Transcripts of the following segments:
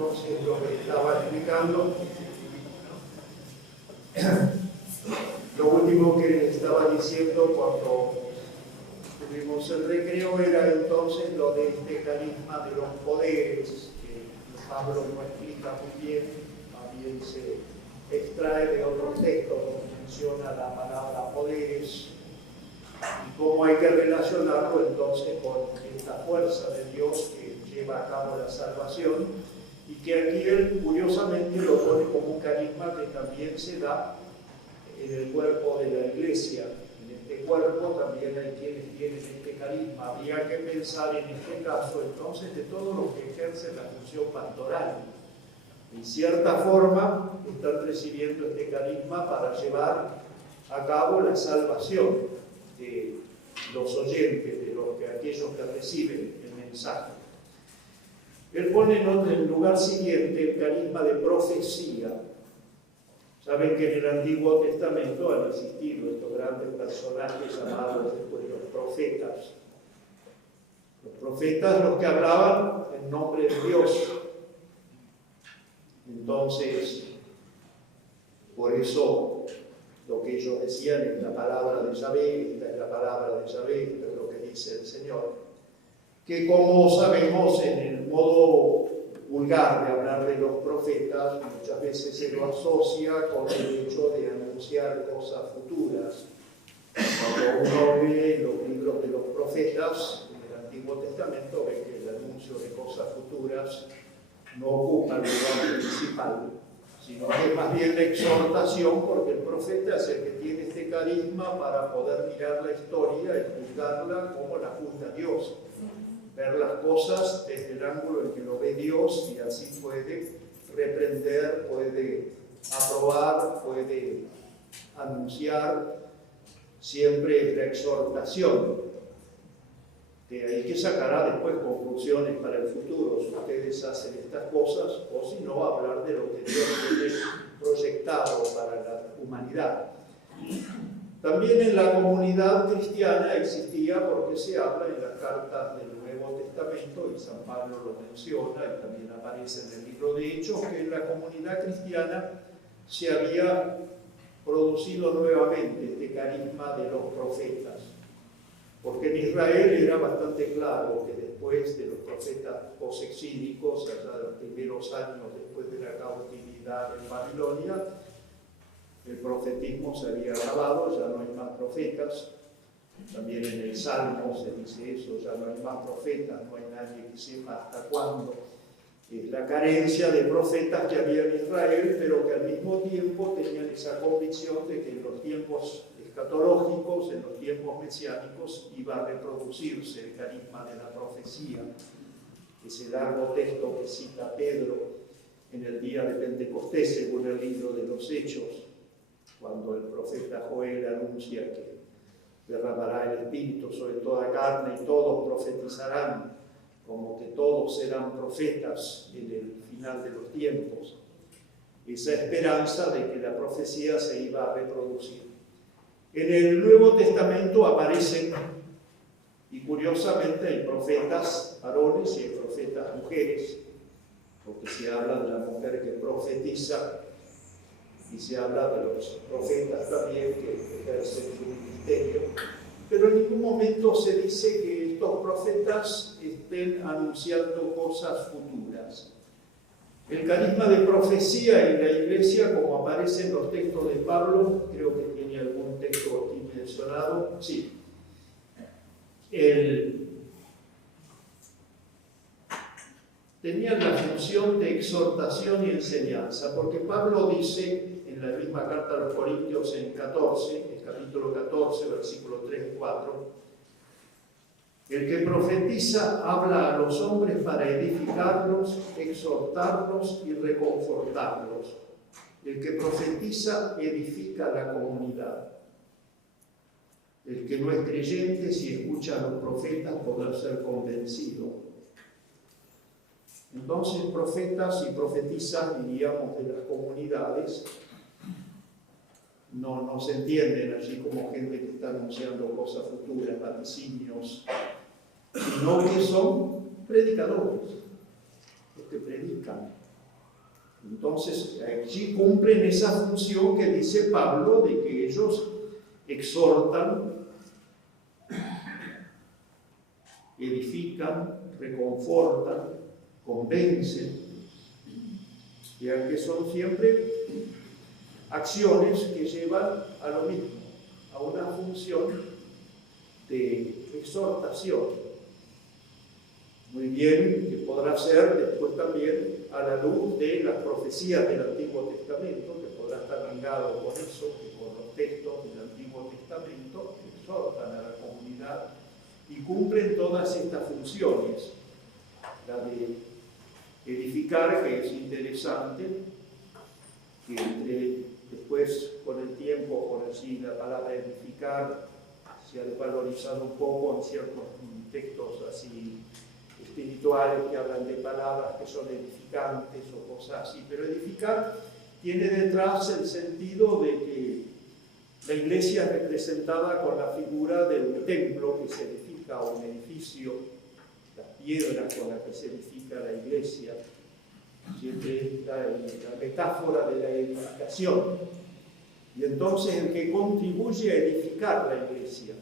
entonces lo que estaba explicando. Lo último que le estaba diciendo cuando tuvimos el recreo era entonces lo de este carisma de los poderes, que Pablo no explica muy bien, también se extrae de otros textos donde menciona la palabra poderes, y cómo hay que relacionarlo entonces con esta fuerza de Dios que lleva a cabo la salvación, y que aquí él curiosamente lo pone como un carisma que también se da en el cuerpo de la iglesia. En este cuerpo también hay quienes tienen este carisma. Habría que pensar en este caso entonces de todos los que ejercen la función pastoral. En cierta forma están recibiendo este carisma para llevar a cabo la salvación de los oyentes, de aquellos que reciben el mensaje. Él pone en el lugar siguiente el carisma de profecía. Saben que en el Antiguo Testamento han existido estos grandes personajes llamados después los profetas. Los profetas, los que hablaban en nombre de Dios. Entonces, por eso lo que ellos decían es la palabra de Yahvé, esta es la palabra de Yahvé, esto es lo que dice el Señor. Que como sabemos en el modo vulgar de hablar de los profetas, muchas veces se lo asocia con el hecho de anunciar cosas futuras. Cuando uno lee los libros de los profetas en el Antiguo Testamento, ve que el anuncio de cosas futuras no ocupa el lugar principal, sino que es más bien la exhortación, porque el profeta es el que tiene este carisma para poder mirar la historia y juzgarla como la juzga Dios. Ver las cosas desde el ángulo en que lo ve Dios, y así puede reprender, puede aprobar, puede anunciar. Siempre es la exhortación. De ahí que sacará después conclusiones para el futuro si ustedes hacen estas cosas, o si no, hablar de lo que Dios tiene proyectado para la humanidad. También en la comunidad cristiana existía, porque se habla en las cartas del Nuevo Testamento, y San Pablo lo menciona, y también aparece en el libro de Hechos, que en la comunidad cristiana se había producido nuevamente este carisma de los profetas. Porque en Israel era bastante claro que después de los profetas posexílicos, allá de los primeros años después de la cautividad en Babilonia, el profetismo se había acabado, ya no hay más profetas. También en el Salmo se dice eso, ya no hay más profetas, no hay nadie que sepa hasta cuándo. Es la carencia de profetas que había en Israel, pero que al mismo tiempo tenían esa convicción de que en los tiempos escatológicos, en los tiempos mesiánicos, iba a reproducirse el carisma de la profecía. Ese largo texto que cita Pedro en el día de Pentecostés, según el libro de los Hechos, cuando el profeta Joel anuncia que derramará el Espíritu sobre toda carne y todos profetizarán, como que todos serán profetas en el final de los tiempos. Esa esperanza de que la profecía se iba a reproducir. En el Nuevo Testamento aparecen, y curiosamente hay profetas varones y hay profetas mujeres, porque se habla de la mujer que profetiza, y se habla de los profetas también que ejercen su ministerio, pero en ningún momento se dice que estos profetas estén anunciando cosas futuras. El carisma de profecía en la iglesia, como aparece en los textos de Pablo, creo que tiene algún texto aquí mencionado, sí. Tenían la función de exhortación y enseñanza, porque Pablo dice en la misma carta a los Corintios en 14, el capítulo 14, versículos 3 y 4, el que profetiza habla a los hombres para edificarlos, exhortarlos y reconfortarlos. El que profetiza edifica a la comunidad. El que no es creyente, si escucha a los profetas, podrá ser convencido. Entonces, profetas y profetizas, diríamos, de las comunidades, no se entienden allí como gente que está anunciando cosas futuras, vaticinios, sino que son predicadores, los que predican. Entonces, allí cumplen esa función que dice Pablo de que ellos exhortan, edifican, reconfortan, convencen, ya que son siempre acciones que llevan a lo mismo, a una función de exhortación. Muy bien, que podrá ser después también a la luz de las profecías del Antiguo Testamento, que podrá estar ligado con eso, que con los textos del Antiguo Testamento exhortan a la comunidad y cumplen todas estas funciones. La de edificar, que es interesante, que después con el tiempo, por así la palabra edificar se ha valorizado un poco en ciertos textos así espirituales que hablan de palabras que son edificantes o cosas así, pero edificar tiene detrás el sentido de que la iglesia es representada con la figura de un templo que se edifica, o un edificio, las piedras con las que se edifica la iglesia, siempre la metáfora de la edificación, y entonces el que contribuye a edificar la iglesia.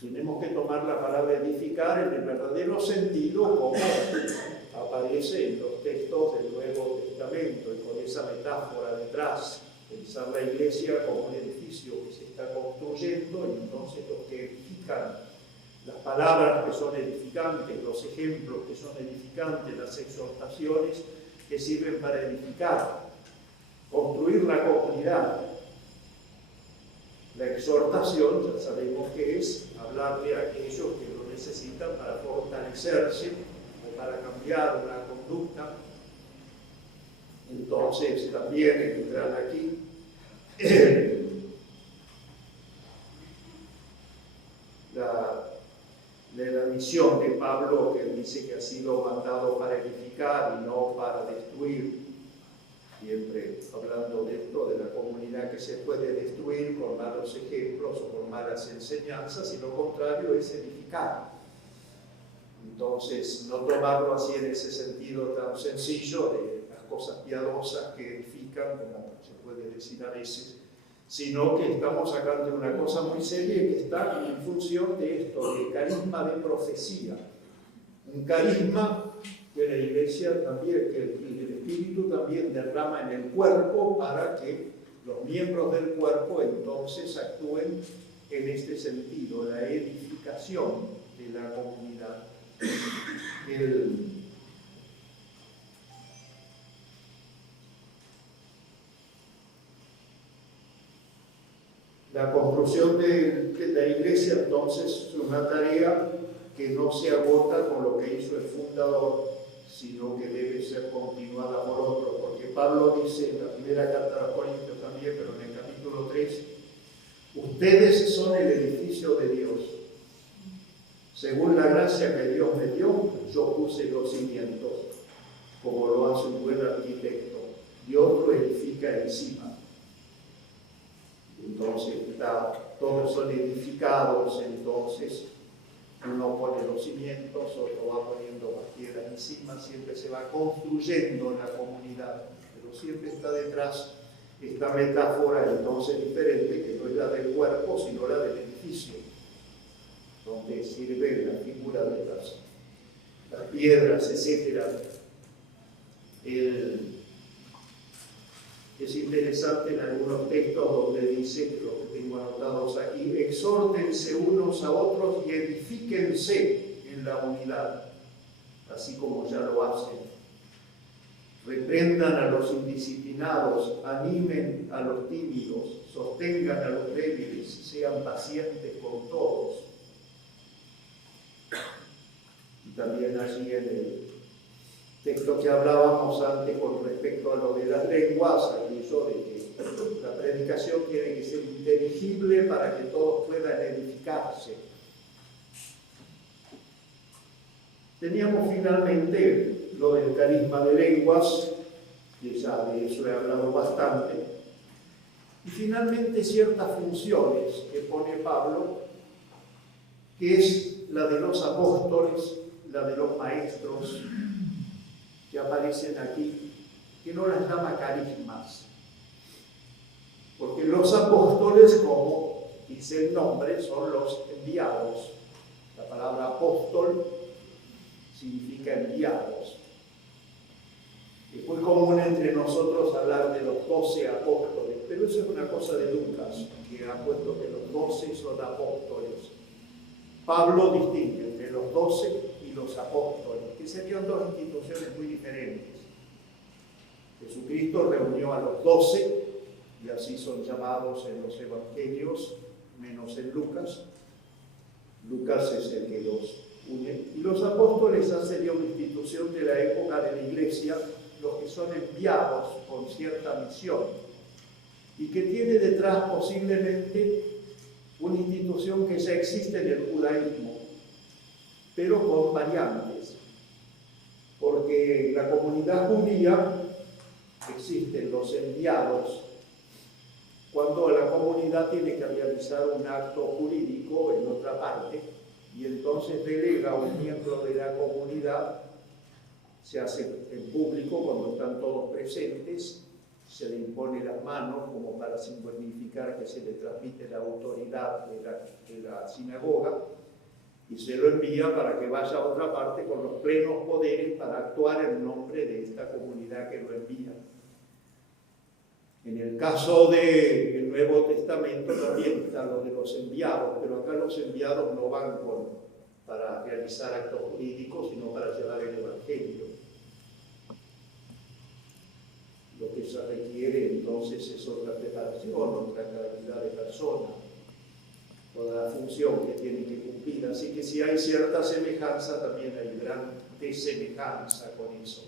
Tenemos que tomar la palabra edificar en el verdadero sentido como aparece en los textos del Nuevo Testamento, y con esa metáfora detrás, pensar la iglesia como un edificio que se está construyendo, y entonces los que edifican, las palabras que son edificantes, los ejemplos que son edificantes, las exhortaciones que sirven para edificar, construir la comunidad. La exhortación, ya sabemos que es hablarle a aquellos que lo necesitan para fortalecerse o para cambiar una conducta. Entonces también entran aquí la misión de Pablo, que dice que ha sido mandado para edificar y no para destruir. Siempre hablando de esto, de la comunidad que se puede destruir con malos ejemplos o con malas enseñanzas, y lo contrario es edificar. Entonces, no tomarlo así en ese sentido tan sencillo de las cosas piadosas que edifican, como se puede decir a veces, sino que estamos sacando una cosa muy seria que está en función de esto, del carisma de profecía. Un carisma que la iglesia también, que el Espíritu también derrama en el cuerpo para que los miembros del cuerpo entonces actúen en este sentido, la edificación de la comunidad. La construcción de la iglesia entonces es una tarea que no se agota con lo que hizo el fundador, sino que debe ser continuada por otros, porque Pablo dice en la primera carta a los Corintios también, pero en el capítulo 3, ustedes son el edificio de Dios. Según la gracia que Dios me dio, yo puse los cimientos, como lo hace un buen arquitecto, y otro edifica encima. Entonces todos son edificados, entonces uno pone los cimientos, otro va poniendo las piedras encima, siempre se va construyendo la comunidad, pero siempre está detrás esta metáfora entonces diferente, que no es la del cuerpo, sino la del edificio, donde sirve la figura de las piedras, etc. Es interesante en algunos textos donde dice, lo que tengo anotados aquí, exhórtense unos a otros y edifíquense en la unidad, así como ya lo hacen. Reprendan a los indisciplinados, animen a los tímidos, sostengan a los débiles, sean pacientes con todos. Y también allí en el texto que hablábamos antes con respecto a lo de las lenguas, aquello de que la predicación tiene que ser inteligible para que todos puedan edificarse. Teníamos finalmente lo del carisma de lenguas, que ya de eso he hablado bastante, y finalmente ciertas funciones que pone Pablo, que es la de los apóstoles, la de los maestros, que aparecen aquí, que no las llama carismas. Porque los apóstoles, como dice el nombre, son los enviados. La palabra apóstol significa enviados. Es muy común entre nosotros hablar de los 12 apóstoles, pero eso es una cosa de Lucas, que ha puesto que los 12 son apóstoles. Pablo distingue entre los 12 y los apóstoles, que serían dos instituciones muy diferentes. Jesucristo reunió a los 12, y así son llamados en los evangelios, menos en Lucas. Lucas es el que los une. Y los apóstoles sería una institución de la época de la iglesia, los que son enviados con cierta misión, y que tiene detrás posiblemente una institución que ya existe en el judaísmo, pero con variantes, porque en la comunidad judía existen los enviados cuando la comunidad tiene que realizar un acto jurídico en otra parte, y entonces delega a un miembro de la comunidad. Se hace en público cuando están todos presentes, se le impone las manos como para significar que se le transmite la autoridad de la sinagoga, y se lo envía para que vaya a otra parte con los plenos poderes para actuar en nombre de esta comunidad que lo envía. En el caso del Nuevo Testamento también están los de los enviados, pero acá los enviados no van para realizar actos jurídicos, sino para llevar el Evangelio. Lo que se requiere entonces es otra preparación, otra calidad de persona, toda la función que tienen que cumplir. Así que si hay cierta semejanza, también hay gran desemejanza con eso.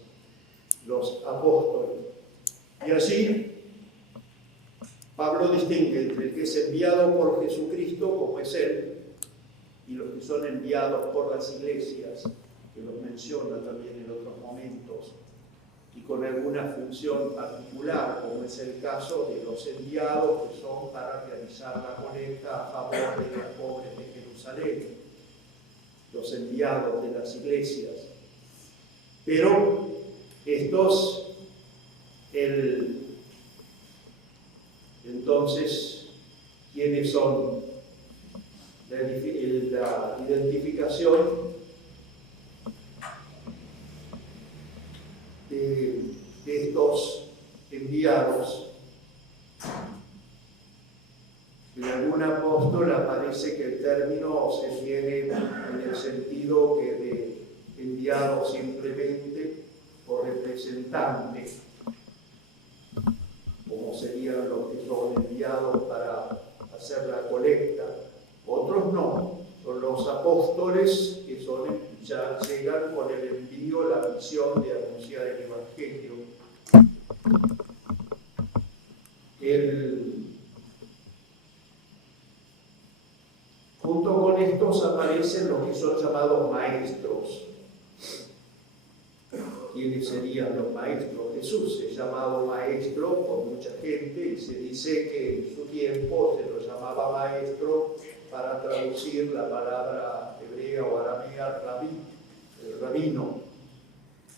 Los apóstoles. Y así Pablo distingue entre el que es enviado por Jesucristo, como es él, y los que son enviados por las iglesias, que los menciona también en otros momentos, y con alguna función particular, como es el caso de los enviados que son para realizar la colecta a favor de los pobres de Jerusalén, los enviados de las iglesias. Pero estos, entonces, ¿quiénes son? La identificación de estos enviados. En algún apóstol aparece que el término se tiene en el sentido que de enviado simplemente o representante, como serían los que son enviados para hacer la colecta. Otros no, son los apóstoles que ya llegan con el envío, la misión de anunciar el Evangelio. Junto con estos aparecen los que son llamados maestros. ¿Quiénes serían los maestros? Jesús es llamado maestro por mucha gente, y se dice que en su tiempo se lo llamaba maestro para traducir la palabra hebrea o aramea rabino.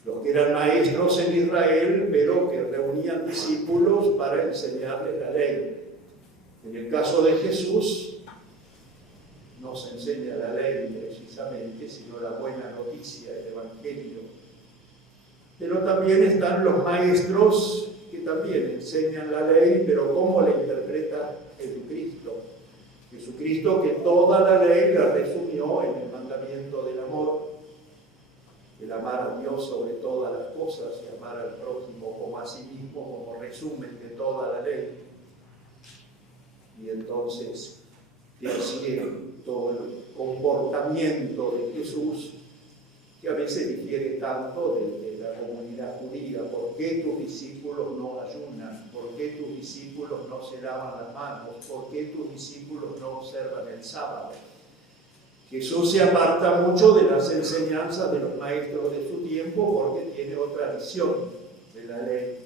Los que eran maestros en Israel, pero que reunían discípulos para enseñarles la ley. En el caso de Jesús, no se enseña la ley precisamente, sino la buena noticia, el Evangelio. Pero también están los maestros que también enseñan la ley, pero ¿cómo la interpreta Jesucristo? Jesucristo que toda la ley la resumió en el mandamiento del amor, el amar a Dios sobre todas las cosas y amar al prójimo como a sí mismo, como resumen de toda la ley. Y entonces, de así todo el comportamiento de Jesús, que a veces difiere tanto de la comunidad judía. ¿Por qué tus discípulos no ayunan? ¿Por qué tus discípulos no se lavan las manos? ¿Por qué tus discípulos no observan el sábado? Jesús se aparta mucho de las enseñanzas de los maestros de su tiempo porque tiene otra visión de la ley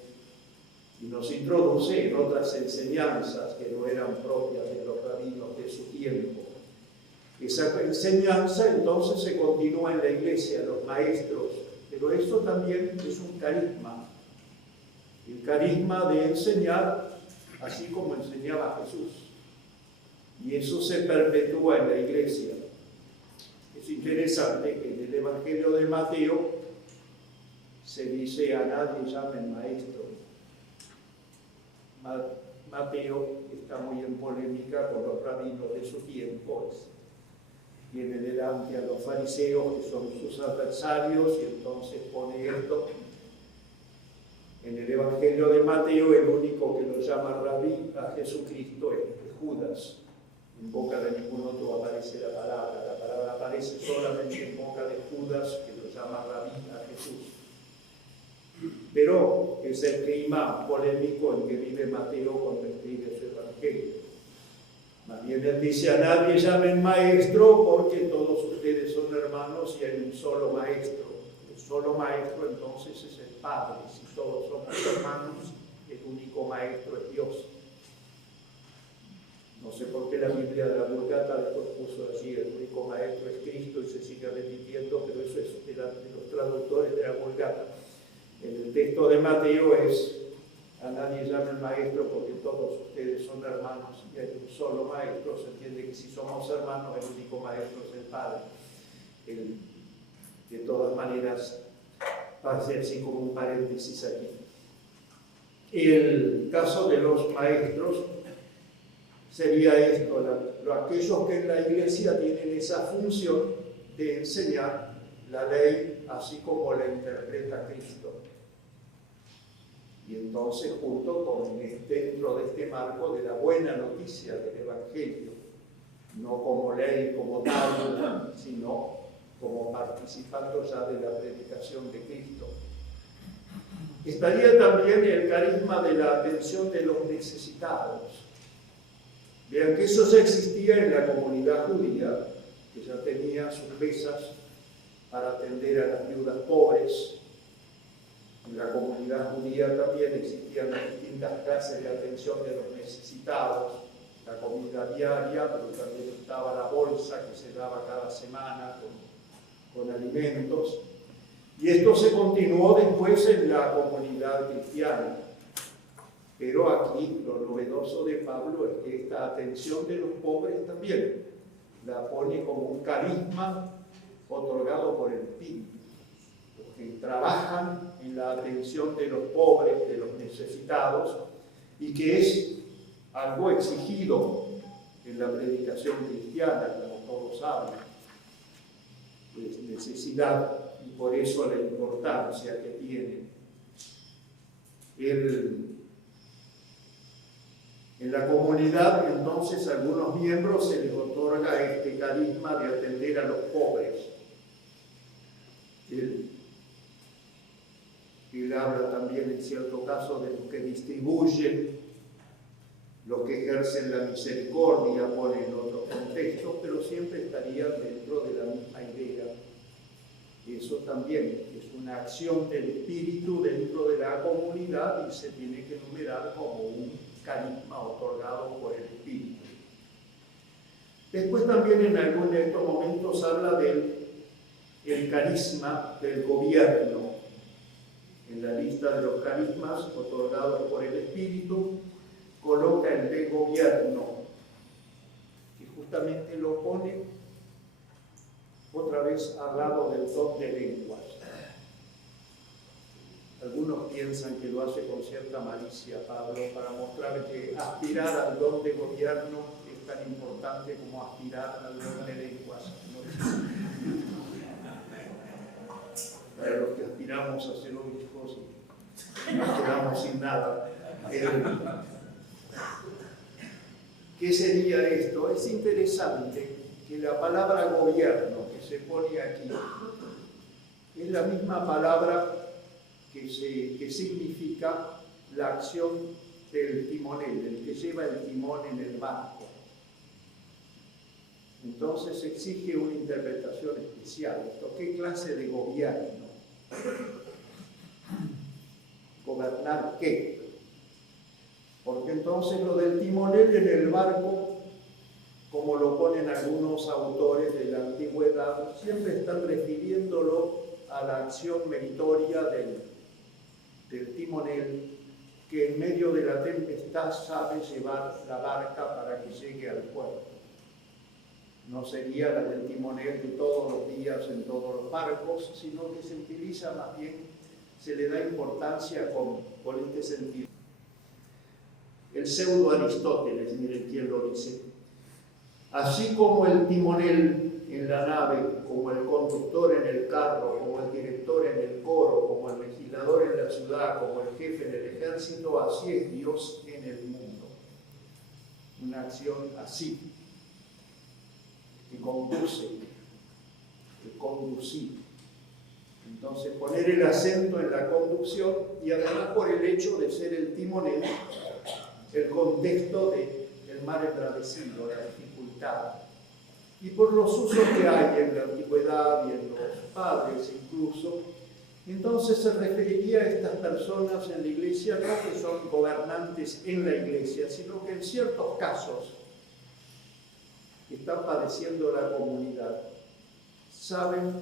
y nos introduce en otras enseñanzas que no eran propias de los rabinos de su tiempo. Esa enseñanza entonces se continúa en la iglesia, los maestros, pero eso también es un carisma. el carisma de enseñar así como enseñaba Jesús. Y eso se perpetúa en la iglesia. Es interesante que en el Evangelio de Mateo se dice: a nadie llamen maestro. Mateo está muy en polémica con los rabinos de su tiempo. Tiene delante a los fariseos, que son sus adversarios, y entonces pone esto. En el Evangelio de Mateo, el único que lo llama rabí a Jesucristo es Judas. En boca de ningún otro aparece la palabra aparece solamente en boca de Judas, que lo llama rabí a Jesús. Pero es el clima polémico en que vive Mateo cuando escribe su Evangelio. Más bien él dice: a nadie llamen maestro, porque todos ustedes son hermanos y hay un solo maestro. El solo maestro entonces es el Padre. Si todos somos hermanos, el único maestro es Dios. No sé por qué la Biblia de la Vulgata después puso así: el único maestro es Cristo, y se sigue repitiendo, pero eso es de los traductores de la Vulgata. En el texto de Mateo es: a nadie llamen maestro, porque todos ustedes son hermanos y hay un solo maestro. Se entiende que si somos hermanos, el único maestro es el Padre. De todas maneras, hace así como un paréntesis aquí. El caso de los maestros sería esto: aquellos que en la iglesia tienen esa función de enseñar la ley así como la interpreta Cristo. Y entonces, junto con dentro de este marco de la buena noticia del Evangelio, no como ley como tal, sino como participando ya de la predicación de Cristo. Estaría también el carisma de la atención de los necesitados. Vean que eso ya existía en la comunidad judía, que ya tenía sus mesas para atender a las viudas pobres. En la comunidad judía también existían distintas clases de atención de los necesitados, la comida diaria, pero también estaba la bolsa que se daba cada semana con alimentos. Y esto se continuó después en la comunidad cristiana. Pero aquí lo novedoso de Pablo es que esta atención de los pobres también la pone como un carisma otorgado por el Espíritu. Los que trabajan en la atención de los pobres, de los necesitados, y que es algo exigido en la predicación cristiana, como todos saben. Es necesidad, y por eso la importancia que tiene. En la comunidad, entonces, a algunos miembros se les otorga este carisma de atender a los pobres. Él habla también, en cierto caso, de los que distribuyen, los que ejercen la misericordia, pone en otros contextos, pero siempre estarían dentro de la misma idea. Eso también es una acción del Espíritu dentro de la comunidad y se tiene que enumerar como un carisma otorgado por el Espíritu. Después también en algunos de estos momentos habla del carisma del gobierno. En la lista de los carismas otorgados por el Espíritu coloca el de gobierno, que justamente lo pone otra vez al lado del don de lenguas. Algunos piensan que lo hace con cierta malicia Pablo para mostrar que aspirar al don de gobierno es tan importante como aspirar al don de lenguas. Para los que aspiramos a ser obispos, nos quedamos sin nada. ¿Qué sería esto? Es interesante que la palabra gobierno que se pone aquí es la misma palabra que significa la acción del timonel, del que lleva el timón en el barco. Entonces exige una interpretación especial. ¿Qué clase de gobierno? ¿Gobernar qué? Porque entonces lo del timonel en el barco, como lo ponen algunos autores de la antigüedad, siempre están refiriéndolo a la acción meritoria del timonel que en medio de la tempestad sabe llevar la barca para que llegue al puerto. No sería la del timonel de todos los días en todos los barcos, sino que se utiliza más bien, se le da importancia con este sentido. El pseudo Aristóteles, miren quién lo dice. Así como el timonel en la nave, como el conductor en el carro, como el director en el coro, como el legislador en la ciudad, como el jefe en el ejército, así es Dios en el mundo. Una acción así, que conduce, que conducir. Entonces, poner el acento en la conducción y además por el hecho de ser el timonel, el contexto del mar embravecido, la dificultad. Y por los usos que hay en la antigüedad y en los padres incluso, entonces se referiría a estas personas en la iglesia, no que son gobernantes en la iglesia, sino que en ciertos casos que están padeciendo la comunidad, saben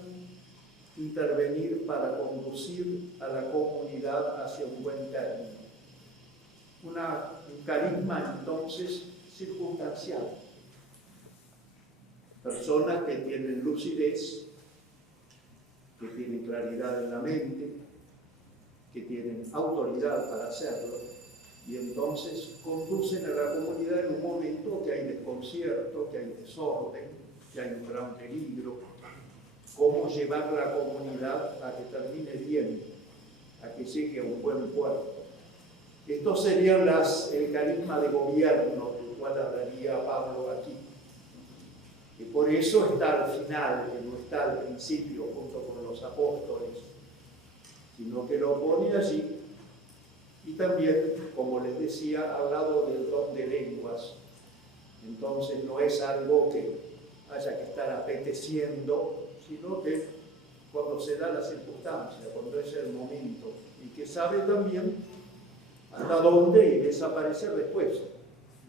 intervenir para conducir a la comunidad hacia un buen término. Un carisma entonces circunstancial. Personas que tienen lucidez, que tienen claridad en la mente, que tienen autoridad para hacerlo, y entonces conducen a la comunidad en un momento que hay desconcierto, que hay desorden, que hay un gran peligro. Cómo llevar la comunidad a que termine bien, a que llegue a un buen puerto. Estos serían el carisma de gobierno del cual hablaría Pablo aquí. Y por eso está al final, que no está al principio junto con los apóstoles, sino que lo pone allí. Y también, como les decía, al lado del don de lenguas. Entonces no es algo que haya que estar apeteciendo, sino que cuando se da la circunstancia, cuando es el momento, y que sabe también hasta dónde y desaparecer después,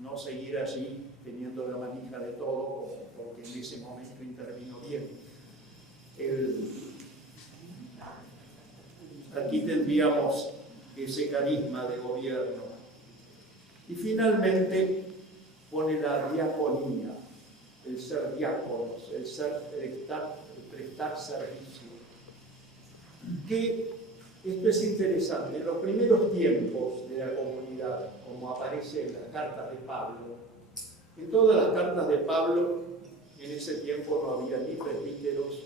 no seguir allí teniendo la manija de todo, porque en ese momento intervino bien. Aquí tendríamos ese carisma de gobierno. Y finalmente pone la diaconía, el ser diáconos, el prestar servicio. Que esto es interesante. En los primeros tiempos de la comunidad, como aparece en las cartas de Pablo, en todas las cartas de Pablo, en ese tiempo no había ni presbíteros,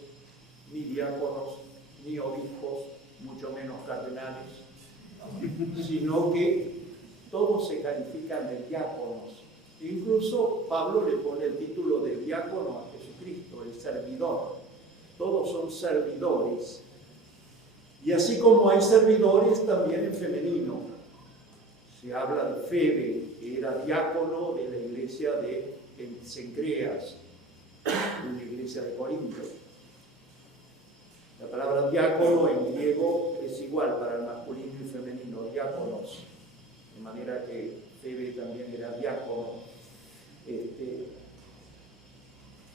ni diáconos, ni obispos, mucho menos cardenales, sino que todos se califican de diáconos. Incluso Pablo le pone el título de diácono a Jesucristo, el servidor. Todos son servidores. Y así como hay servidores, también en femenino. Se habla de Febe, que era diácono de la iglesia de Cencreas, una iglesia de Corinto. La palabra diácono en griego es igual para el masculino y femenino, diáconos. De manera que Febe también era diácono.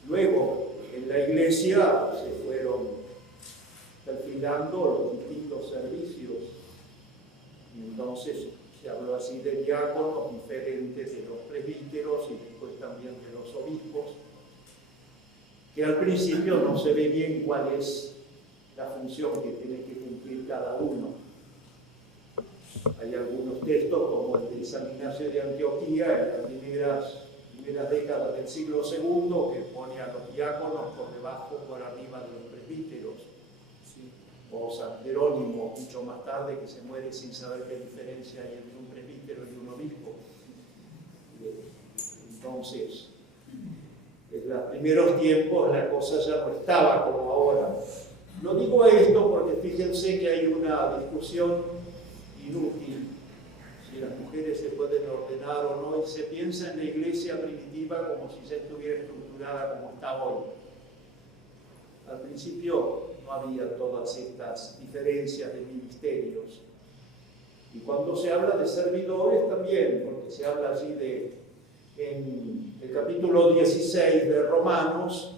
Luego, en la iglesia se fueron perfilando los distintos servicios. Y entonces se habló así de diáconos, diferentes de los presbíteros y después también de los obispos, que al principio no se ve bien cuál es la función que tiene que cumplir cada uno. Hay algunos textos, como el de San Ignacio de Antioquía, en las primeras décadas del siglo II, que pone a los diáconos por debajo, por arriba de los presbíteros. ¿Sí? O San Jerónimo, mucho más tarde, que se muere sin saber qué diferencia hay entre un presbítero y un obispo. Entonces, en los primeros tiempos la cosa ya no estaba como ahora. No digo esto porque fíjense que hay una discusión inútil, si las mujeres se pueden ordenar o no, y se piensa en la iglesia primitiva como si ya estuviera estructurada como está hoy. Al principio no había todas estas diferencias de ministerios. Y cuando se habla de servidores también, porque se habla allí en el capítulo 16 de Romanos,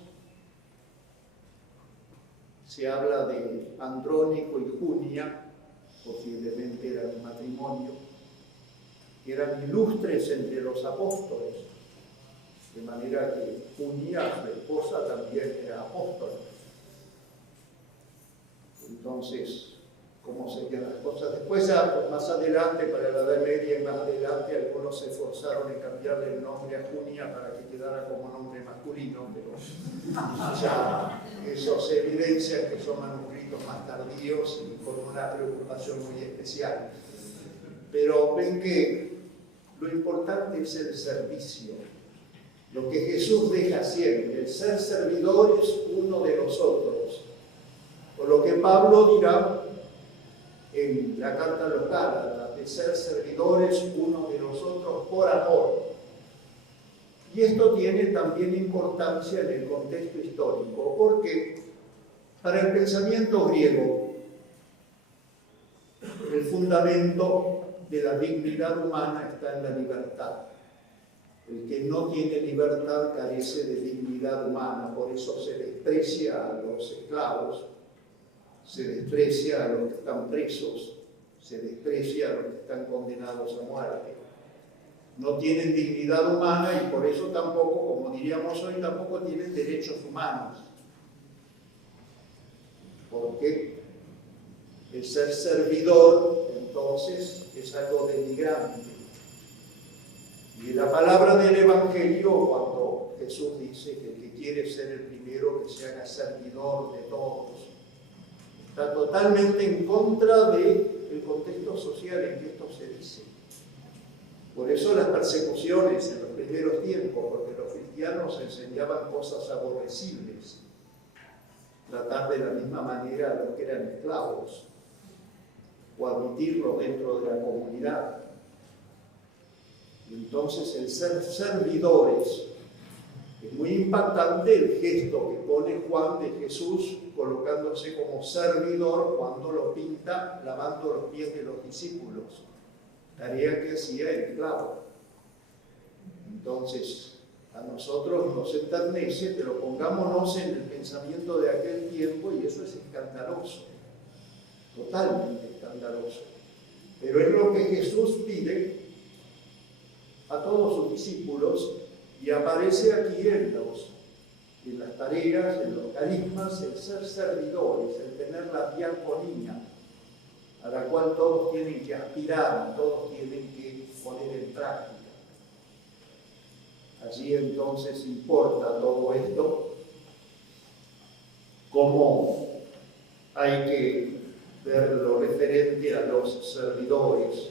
se habla de Andrónico y Junia, posiblemente era un matrimonio, que eran ilustres entre los apóstoles, de manera que Junia, su esposa, también era apóstola. Entonces, ¿cómo serían las cosas? Después ya, pues, más adelante, para la Edad Media y más adelante, algunos se esforzaron en cambiarle el nombre a Junia para que quedara como nombre masculino, pero ya eso se evidencia que son manuscritos más tardíos y con una preocupación muy especial. Pero ven que lo importante es el servicio. Lo que Jesús deja siempre, el ser servidores uno de los otros. Por lo que Pablo dirá en la carta a los Gálatas, de ser servidores uno de los otros por amor. Y esto tiene también importancia en el contexto histórico, porque para el pensamiento griego, el fundamento de la dignidad humana está en la libertad. El que no tiene libertad carece de dignidad humana, por eso se desprecia a los esclavos, se desprecia a los que están presos, se desprecia a los que están condenados a muerte. No tienen dignidad humana y por eso tampoco, como diríamos hoy, tampoco tienen derechos humanos. Porque el ser servidor, entonces, es algo denigrante. Y la palabra del Evangelio, cuando Jesús dice que el que quiere ser el primero, que se haga servidor de todos, está totalmente en contra del contexto social en que esto se dice. Por eso las persecuciones en los primeros tiempos, porque los cristianos enseñaban cosas aborrecibles, tratar de la misma manera a los que eran esclavos, o admitirlos dentro de la comunidad. Y entonces el ser servidores, es muy impactante el gesto que pone Juan de Jesús colocándose como servidor cuando lo pinta lavando los pies de los discípulos, tarea que hacía el esclavo. Entonces, a nosotros nos enternece, pero pongámonos en el pensamiento de aquel tiempo y eso es escandaloso, totalmente escandaloso. Pero es lo que Jesús pide a todos sus discípulos y aparece aquí en las tareas, en los carismas, el ser servidores, el tener la diaconía, a la cual todos tienen que aspirar, todos tienen que poner en práctica. Allí entonces importa todo esto, cómo hay que ver lo referente a los servidores.